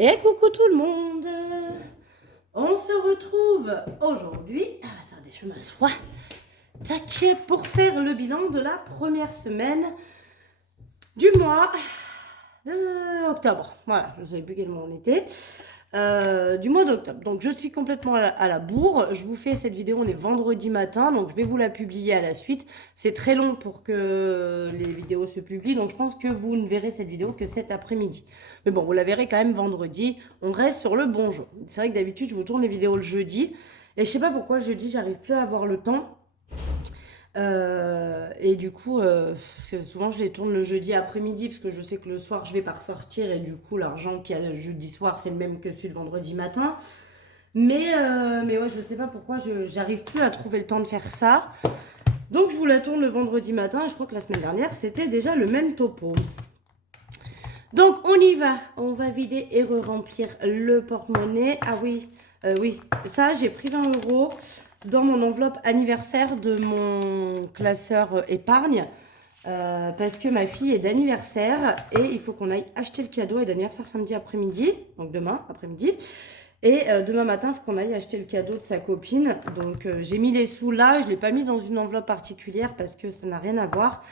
Et coucou tout le monde. On se retrouve aujourd'hui. Attendez, je m'assois. Tac, pour faire le bilan de la première semaine du mois d'octobre. Voilà, je savais plus quel mois on était. Du mois d'octobre. Donc je suis complètement à la bourre. Je vous fais cette vidéo, on est vendredi matin, donc je vais vous la publier à la suite. C'est très long pour que les vidéos se publient, donc je pense que vous ne verrez cette vidéo que cet après-midi. Mais bon, vous la verrez quand même vendredi. On reste sur le bon jour. C'est vrai que d'habitude, je vous tourne les vidéos le jeudi. Et je sais pas pourquoi le jeudi, j'arrive plus à avoir le temps. Et du coup, souvent je les tourne le jeudi après-midi parce que je sais que le soir je vais pas ressortir et du coup l'argent qu'il y a le jeudi soir c'est le même que celui de vendredi matin. Mais ouais, je sais pas pourquoi j'arrive plus à trouver le temps de faire ça. Donc je vous la tourne le vendredi matin et je crois que la semaine dernière c'était déjà le même topo. Donc on y va, on va vider et re-remplir le porte-monnaie. Ah oui, oui, ça j'ai pris 20 € dans mon enveloppe anniversaire de mon classeur épargne parce que ma fille est d'anniversaire et il faut qu'on aille acheter le cadeau. Et d'anniversaire samedi après-midi, donc demain après-midi. Et demain matin, il faut qu'on aille acheter le cadeau de sa copine. Donc j'ai mis les sous là, je ne l'ai pas mis dans une enveloppe particulière parce que ça n'a rien à voir.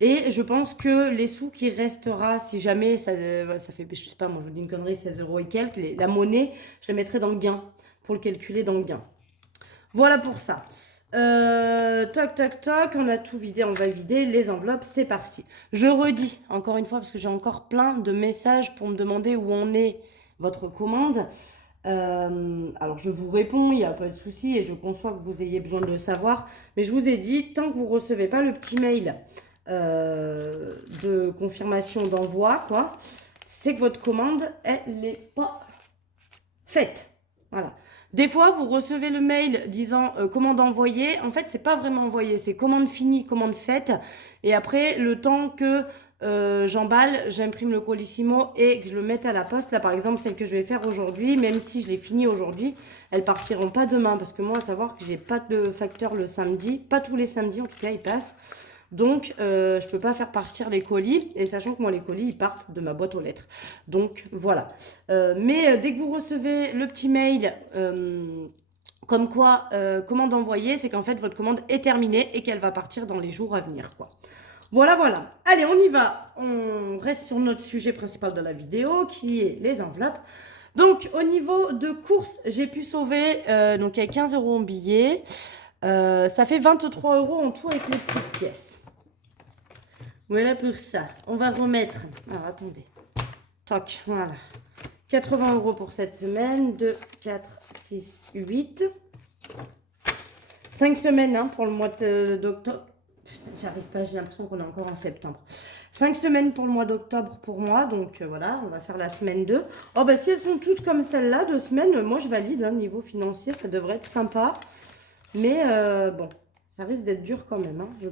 Et je pense que les sous qui restera, si jamais ça fait, je sais pas, moi je vous dis une connerie, 16 € et quelques, la monnaie, je la mettrai dans le gain pour le calculer dans le gain. Voilà pour ça. Toc, toc, toc, on a tout vidé, on va vider les enveloppes, c'est parti. Je redis encore une fois parce que j'ai encore plein de messages pour me demander où en est votre commande. Alors je vous réponds, il n'y a pas de souci et je conçois que vous ayez besoin de le savoir. Mais je vous ai dit, tant que vous ne recevez pas le petit mail de confirmation d'envoi, quoi, c'est que votre commande, elle n'est pas faite. Voilà. Des fois, vous recevez le mail disant commande envoyée. En fait, c'est pas vraiment envoyé, c'est commande finie, commande faite. Et après, le temps que j'emballe, j'imprime le colissimo et que je le mette à la poste. Là, par exemple, celle que je vais faire aujourd'hui, même si je l'ai finie aujourd'hui, elles partiront pas demain. Parce que moi, à savoir que j'ai pas de facteur le samedi. Pas tous les samedis, en tout cas, ils passent. Donc, je peux pas faire partir les colis. Et sachant que moi, les colis, ils partent de ma boîte aux lettres. Donc, voilà. Mais dès que vous recevez le petit mail comme quoi commande envoyée, c'est qu'en fait, votre commande est terminée et qu'elle va partir dans les jours à venir, quoi. Voilà, voilà. Allez, on y va. On reste sur notre sujet principal de la vidéo, qui est les enveloppes. Donc, au niveau de courses, j'ai pu sauver, donc il y a 15 € en billets. Ça fait 23 € en tout avec les petites pièces. Voilà pour ça. On va remettre... Alors, attendez. Toc, voilà. 80 € pour cette semaine. 2, 4, 6, 8. 5 semaines hein, pour le mois d'octobre. J'arrive pas, j'ai l'impression qu'on est encore en septembre. 5 semaines pour le mois d'octobre pour moi. Donc voilà, on va faire la semaine 2. Oh bah si elles sont toutes comme celle-là, 2 semaines, moi je valide. Hein, niveau financier, ça devrait être sympa. Mais bon, ça risque d'être dur quand même. Hein. Je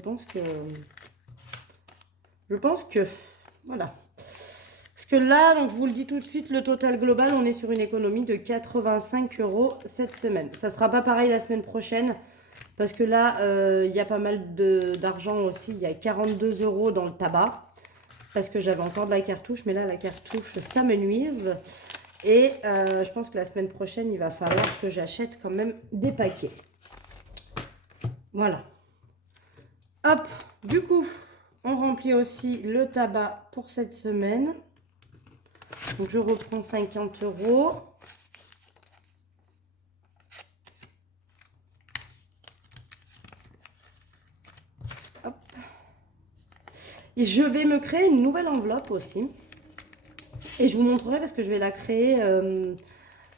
pense que... Voilà. Parce que là, donc je vous le dis tout de suite, le total global, on est sur une économie de 85 € cette semaine. Ça ne sera pas pareil la semaine prochaine. Parce que là, il y a pas mal d'argent aussi. Il y a 42 € dans le tabac. Parce que j'avais encore de la cartouche. Mais là, la cartouche, ça me nuise. Et je pense que la semaine prochaine, il va falloir que j'achète quand même des paquets. Voilà. Hop, du coup... On remplit aussi le tabac pour cette semaine. Donc, je reprends 50 €. Hop. Et je vais me créer une nouvelle enveloppe aussi. Et je vous montrerai parce que je vais la créer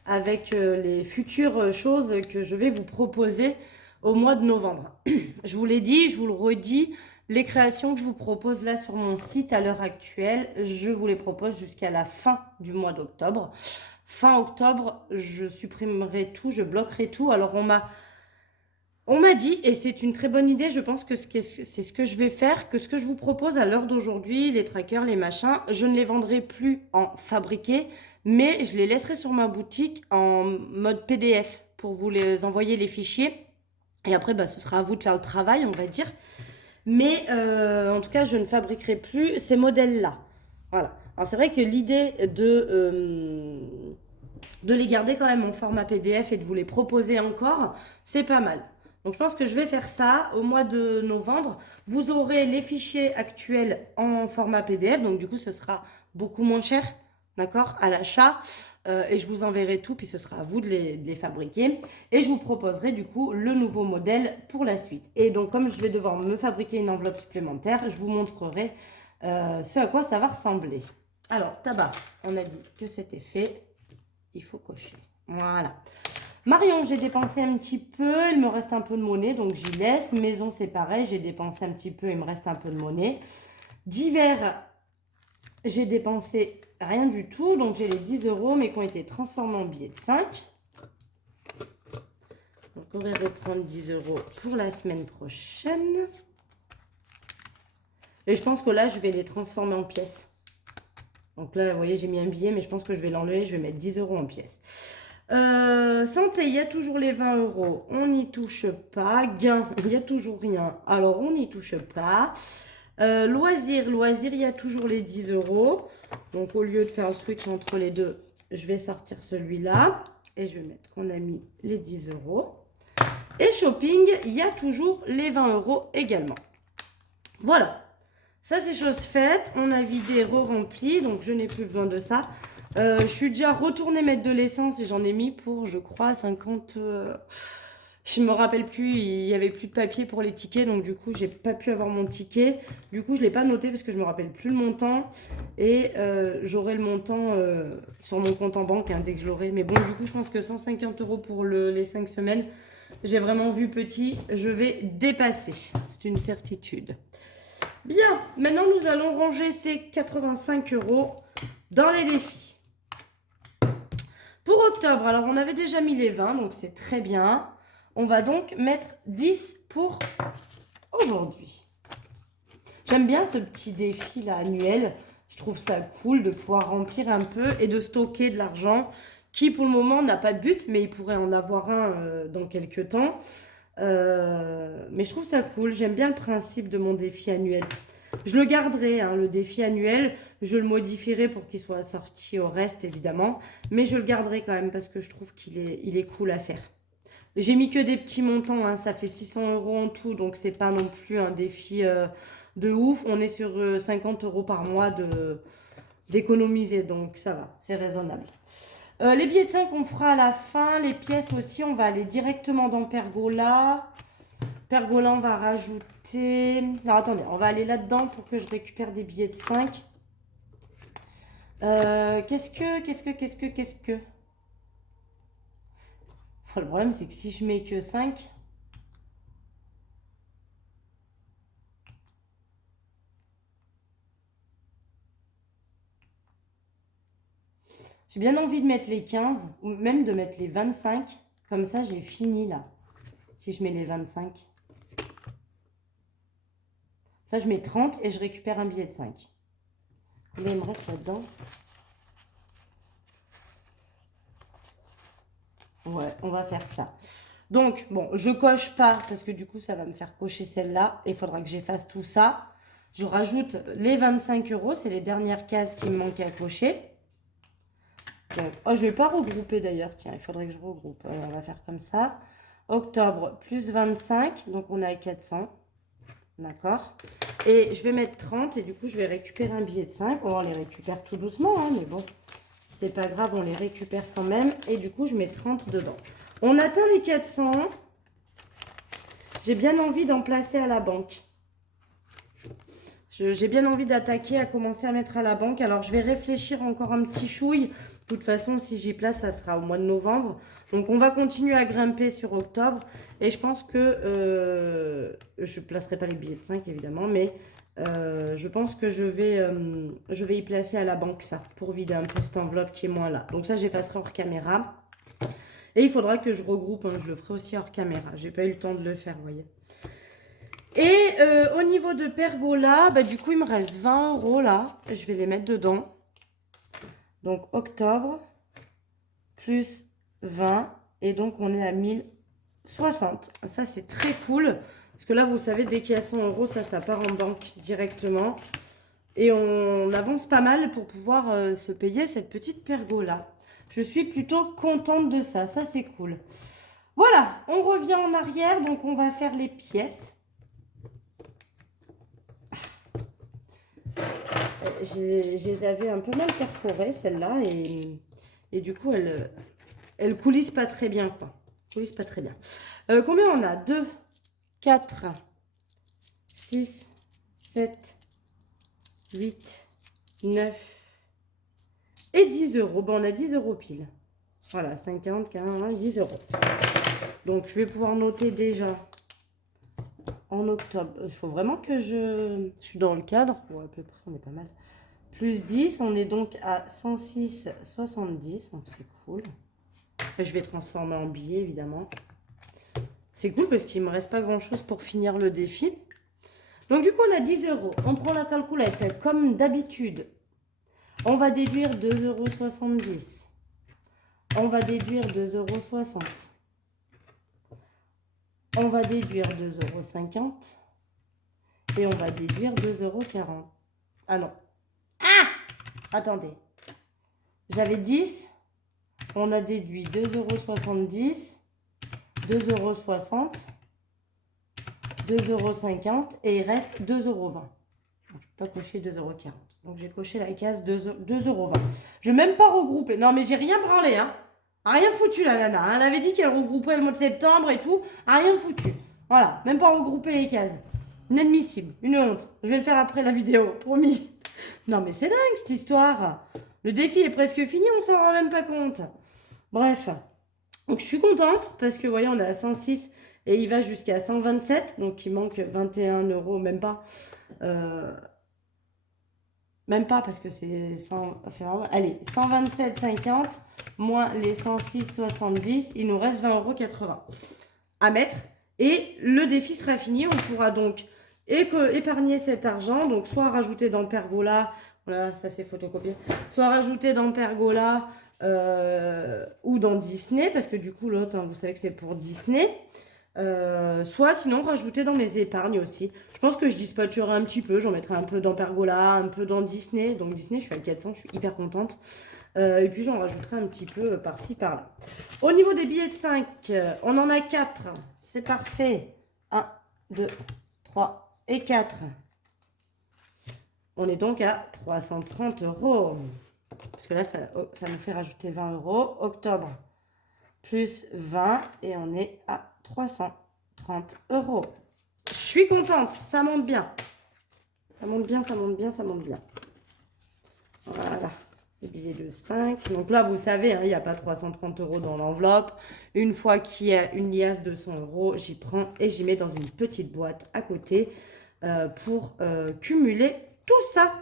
avec les futures choses que je vais vous proposer au mois de novembre. Je vous l'ai dit, je vous le redis. Les créations que je vous propose là sur mon site à l'heure actuelle, je vous les propose jusqu'à la fin du mois d'octobre. Fin octobre, je supprimerai tout, je bloquerai tout. Alors on m'a dit, et c'est une très bonne idée, je pense que c'est ce que je vais faire, que ce que je vous propose à l'heure d'aujourd'hui, les trackers, les machins, je ne les vendrai plus en fabriqué, mais je les laisserai sur ma boutique en mode PDF pour vous les envoyer les fichiers. Et après, bah, ce sera à vous de faire le travail, on va dire. Mais en tout cas, je ne fabriquerai plus ces modèles-là. Voilà. Alors c'est vrai que l'idée de les garder quand même en format PDF et de vous les proposer encore, c'est pas mal. Donc je pense que je vais faire ça au mois de novembre. Vous aurez les fichiers actuels en format PDF, donc du coup ce sera beaucoup moins cher, d'accord, à l'achat. Et je vous enverrai tout, puis ce sera à vous de les fabriquer. Et je vous proposerai du coup le nouveau modèle pour la suite. Et donc comme je vais devoir me fabriquer une enveloppe supplémentaire, je vous montrerai ce à quoi ça va ressembler. Alors, tabac, on a dit que c'était fait. Il faut cocher. Voilà. Marion, j'ai dépensé un petit peu, il me reste un peu de monnaie, donc j'y laisse. Maison, c'est pareil, j'ai dépensé un petit peu, il me reste un peu de monnaie. Divers, j'ai dépensé rien du tout, donc j'ai les 10 euros, mais qui ont été transformés en billets de 5. Donc on va reprendre 10 euros pour la semaine prochaine. Et je pense que là, je vais les transformer en pièces. Donc là, vous voyez, j'ai mis un billet, mais je pense que je vais l'enlever, je vais mettre 10 euros en pièces. Santé, il y a toujours les 20 euros, on n'y touche pas. Gain, il n'y a toujours rien, alors on n'y touche pas. Loisirs, il y a toujours les 10 euros. Donc au lieu de faire le switch entre les deux, je vais sortir celui-là. Et je vais mettre qu'on a mis les 10 euros. Et shopping, il y a toujours les 20 euros également. Voilà. Ça, c'est chose faite. On a vidé, re-rempli, donc je n'ai plus besoin de ça. Je suis déjà retournée mettre de l'essence et j'en ai mis pour, je crois, 50... je ne me rappelle plus, il n'y avait plus de papier pour les tickets, donc du coup, j'ai pas pu avoir mon ticket. Du coup, je ne l'ai pas noté parce que je ne me rappelle plus le montant. Et j'aurai le montant sur mon compte en banque dès que je l'aurai. Mais bon, du coup, je pense que 150 euros pour les 5 semaines, j'ai vraiment vu petit, je vais dépasser. C'est une certitude. Bien, maintenant nous allons ranger ces 85 euros dans les défis. Pour octobre, alors on avait déjà mis les 20, donc c'est très bien. On va donc mettre 10 pour aujourd'hui. J'aime bien ce petit défi là annuel. Je trouve ça cool de pouvoir remplir un peu et de stocker de l'argent qui pour le moment n'a pas de but, mais il pourrait en avoir un dans quelques temps. Mais je trouve ça cool. J'aime bien le principe de mon défi annuel. Je le garderai, hein, le défi annuel. Je le modifierai pour qu'il soit assorti au reste, évidemment. Mais je le garderai quand même parce que je trouve qu'il est cool à faire. J'ai mis que des petits montants. Hein, ça fait 600 euros en tout. Donc, c'est pas non plus un défi de ouf. On est sur 50 euros par mois d'économiser. Donc, ça va. C'est raisonnable. Les billets de 5, on fera à la fin. Les pièces aussi, on va aller directement dans Pergola. Pergola, on va rajouter... Alors, attendez, on va aller là-dedans pour que je récupère des billets de 5. Qu'est-ce que... Enfin, le problème, c'est que si je mets que 5... J'ai bien envie de mettre les 15, ou même de mettre les 25. Comme ça, j'ai fini, là. Si je mets les 25. Ça, je mets 30 et je récupère un billet de 5. Là, il me reste là-dedans. Ouais, on va faire ça. Donc, bon, je coche pas parce que du coup, ça va me faire cocher celle-là. Il faudra que j'efface tout ça. Je rajoute les 25 euros. C'est les dernières cases qui me manquent à cocher. Donc, oh, je vais pas regrouper d'ailleurs. Tiens, il faudrait que je regroupe. Alors, on va faire comme ça. Octobre plus 25. Donc, on a 400. D'accord. Et je vais mettre 30 et du coup, je vais récupérer un billet de 5. On les récupère tout doucement, hein, mais bon, c'est pas grave, on les récupère quand même. Et du coup, je mets 30 dedans. On atteint les 400. J'ai bien envie d'en placer à la banque. J'ai bien envie d'attaquer, à commencer à mettre à la banque. Alors, je vais réfléchir encore un petit chouille. De toute façon, si j'y place, ça sera au mois de novembre. Donc, on va continuer à grimper sur octobre. Et je pense que... je ne placerai pas les billets de 5, évidemment. Mais je pense que je vais y placer à la banque ça. Pour vider un peu cette enveloppe qui est moins là. Donc, ça, j'effacerai hors caméra. Et il faudra que je regroupe. Hein, je le ferai aussi hors caméra. J'ai pas eu le temps de le faire, vous voyez. Et au niveau de Pergola, bah, du coup, il me reste 20 euros là. Je vais les mettre dedans. Donc, octobre, plus 20. Et donc, on est à 1060. Ça, c'est très cool. Parce que là, vous savez, dès qu'il y a 100 euros, ça part en banque directement. Et on avance pas mal pour pouvoir se payer cette petite Pergola. Je suis plutôt contente de ça. Ça, c'est cool. Voilà, on revient en arrière. Donc, on va faire les pièces. Je les avais un peu mal perforées, celles-là. Et du coup, elles coulissent pas très bien, quoi. Coulissent pas très bien. Combien on a? 2, 4, 6, 7, 8, 9 et 10 euros. Bon, on a 10 euros pile. Voilà, 50, 40, 10 euros. Donc, je vais pouvoir noter déjà en octobre. Il faut vraiment que je suis dans le cadre. Bon, à peu près, on est pas mal. Plus 10, on est donc à 106,70. Donc, c'est cool. Et je vais transformer en billets, évidemment. C'est cool parce qu'il ne me reste pas grand-chose pour finir le défi. Donc, du coup, on a 10 euros. On prend la calculette comme d'habitude. On va déduire 2,70 €. On va déduire 2,60 €. On va déduire 2,50 € et on va déduire 2,40 €. Ah non. Ah! Attendez. J'avais 10. On a déduit 2,70 €, 2,60 €, 2,50 € et il reste 2,20 €. Je ne peux pas cocher 2,40 €. Donc j'ai coché la case 2,20 €. Je n'ai même pas regroupé. Non, mais j'ai rien branlé, hein. Rien foutu, la nana. Hein. Elle avait dit qu'elle regroupait le mois de septembre et tout. Rien foutu. Voilà, même pas regroupé les cases. Inadmissible, une honte. Je vais le faire après la vidéo, promis. Non, mais c'est dingue cette histoire. Le défi est presque fini, on s'en rend même pas compte. Bref. Donc je suis contente parce que, vous voyez, on est à 106 et il va jusqu'à 127. Donc il manque 21 €, même pas. Même pas parce que c'est 100. Allez, 127,50 moins les 106,70. Il nous reste 20,80 € à mettre. Et le défi sera fini. On pourra donc épargner cet argent. Donc soit rajouter dans Pergola. Voilà, ça c'est photocopié. Soit rajouter dans Pergola ou dans Disney. Parce que du coup, l'autre, hein, vous savez que c'est pour Disney. Soit sinon rajouter dans mes épargnes aussi. Je pense que je dispatcherai un petit peu. J'en mettrai un peu dans Pergola, un peu dans Disney. Donc Disney, je suis à 400, je suis hyper contente. Et puis j'en rajouterai un petit peu par-ci, par-là. Au niveau des billets de 5, on en a 4. C'est parfait. 1, 2, 3 et 4. On est donc à 330 €. Parce que là, ça nous fait rajouter 20 €. Octobre, plus 20. Et on est à 330 €. Je suis contente. Ça monte bien. Ça monte bien, ça monte bien, ça monte bien. Voilà. Les billets de 5. Donc là, vous savez, hein, il n'y a pas 330 € dans l'enveloppe. Une fois qu'il y a une liasse de 100 €, j'y prends et j'y mets dans une petite boîte à côté pour cumuler tout ça.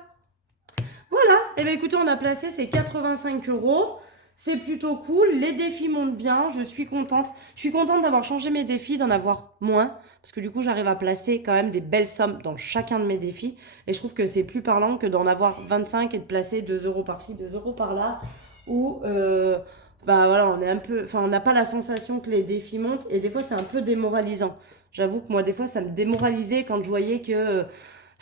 Voilà. Et bien écoutez, on a placé ces 85 €. C'est plutôt cool. Les défis montent bien. Je suis contente. Je suis contente d'avoir changé mes défis, d'en avoir moins. Parce que du coup, j'arrive à placer quand même des belles sommes dans chacun de mes défis. Et je trouve que c'est plus parlant que d'en avoir 25 et de placer 2 € par-ci, 2 € par-là. Ou, bah voilà, on est un peu. Enfin, on n'a pas la sensation que les défis montent. Et des fois, c'est un peu démoralisant. J'avoue que moi, des fois, ça me démoralisait quand je voyais que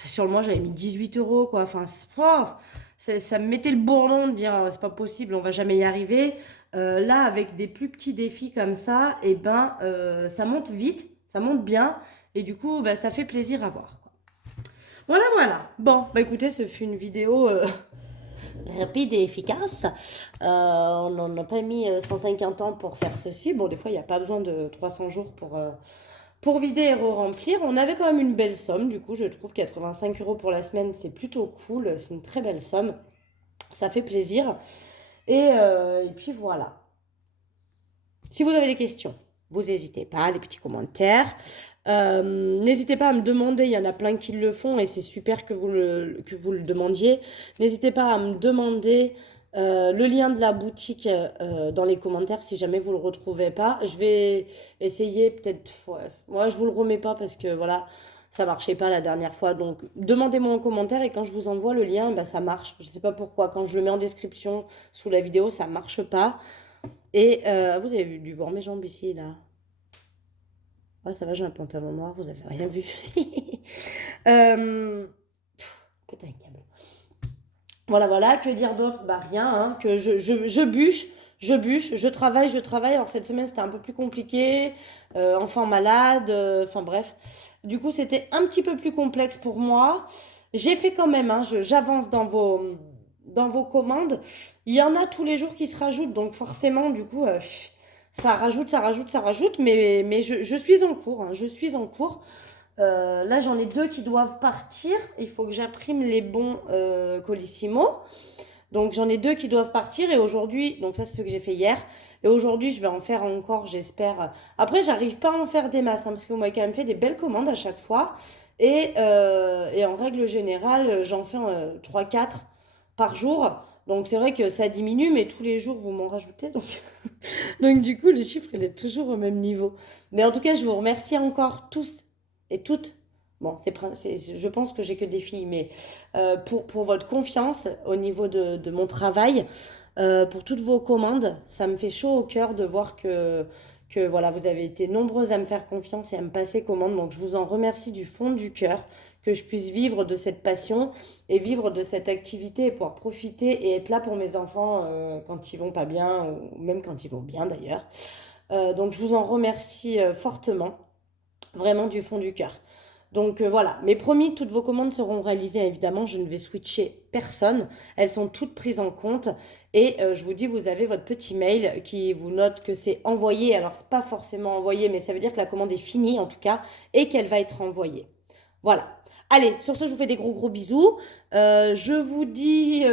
sur le mois, j'avais mis 18 € quoi. Enfin, ça me mettait le bourdon de dire c'est pas possible, on va jamais y arriver. Là, avec des plus petits défis comme ça, et ben, ça monte vite, ça monte bien, et du coup, bah, ça fait plaisir à voir, quoi. Voilà, voilà. Bon, bah écoutez, ce fut une vidéo rapide et efficace. On n'en a pas mis 150 ans pour faire ceci. Bon, des fois, il n'y a pas besoin de 300 jours pour vider et re-remplir. On avait quand même une belle somme, du coup, je trouve 85 € pour la semaine, c'est plutôt cool, c'est une très belle somme, ça fait plaisir. Et puis voilà. Si vous avez des questions, vous n'hésitez pas, les petits commentaires. N'hésitez pas à me demander, il y en a plein qui le font et c'est super que vous le demandiez. N'hésitez pas à me demander le lien de la boutique dans les commentaires si jamais vous le retrouvez pas. Je vais essayer peut-être. Ouais, moi, je vous le remets pas parce que voilà, ça marchait pas la dernière fois. Donc, demandez-moi en commentaire et quand je vous envoie le lien, bah, ça marche. Je sais pas pourquoi. Quand je le mets en description sous la vidéo, ça marche pas. Et vous avez dû voir mes jambes ici, là. Ah, ça va, j'ai un pantalon noir, vous avez rien vu. Putain, câble. Voilà, voilà, que dire d'autre? Bah rien, hein, que je bûche, je bûche, je travaille, je travaille. Alors cette semaine, c'était un peu plus compliqué, enfant malade, enfin bref. Du coup, c'était un petit peu plus complexe pour moi. J'ai fait quand même, hein, j'avance dans vos commandes. Il y en a tous les jours qui se rajoutent, donc forcément, du coup, ça rajoute, ça rajoute, ça rajoute, mais je suis en cours, hein, je suis en cours. Là, j'en ai deux qui doivent partir. Il faut que j'imprime les bons Colissimo. Donc, j'en ai deux qui doivent partir. Et aujourd'hui, donc ça, c'est ce que j'ai fait hier. Et aujourd'hui, je vais en faire encore, j'espère. Après, j'arrive pas à en faire des masses, hein, parce que vous m'avez quand même fait des belles commandes à chaque fois. Et en règle générale, j'en fais 3-4 par jour. Donc, c'est vrai que ça diminue, mais tous les jours, vous m'en rajoutez. Donc, du coup, le chiffre, il est toujours au même niveau. Mais en tout cas, je vous remercie encore tous et toutes. Bon, je pense que j'ai que des filles, mais pour votre confiance au niveau de mon travail, pour toutes vos commandes, ça me fait chaud au cœur de voir que voilà, vous avez été nombreuses à me faire confiance et à me passer commande. Donc, je vous en remercie du fond du cœur que je puisse vivre de cette passion et vivre de cette activité et pouvoir profiter et être là pour mes enfants quand ils vont pas bien ou même quand ils vont bien d'ailleurs. Donc, je vous en remercie fortement, vraiment du fond du cœur. Donc voilà, mais promis, toutes vos commandes seront réalisées évidemment, je ne vais switcher personne, elles sont toutes prises en compte et je vous dis, vous avez votre petit mail qui vous note que c'est envoyé, alors c'est pas forcément envoyé, mais ça veut dire que la commande est finie en tout cas et qu'elle va être envoyée. Voilà. Allez, sur ce, je vous fais des gros gros bisous. Je vous dis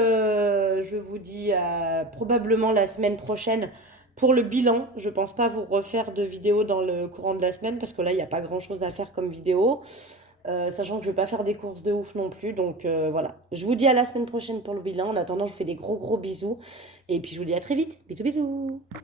probablement la semaine prochaine pour le bilan. Je pense pas vous refaire de vidéo dans le courant de la semaine parce que là, il n'y a pas grand-chose à faire comme vidéo. Sachant que je vais pas faire des courses de ouf non plus. Donc voilà. Je vous dis à la semaine prochaine pour le bilan. En attendant, je vous fais des gros gros bisous. Et puis je vous dis à très vite. Bisous bisous.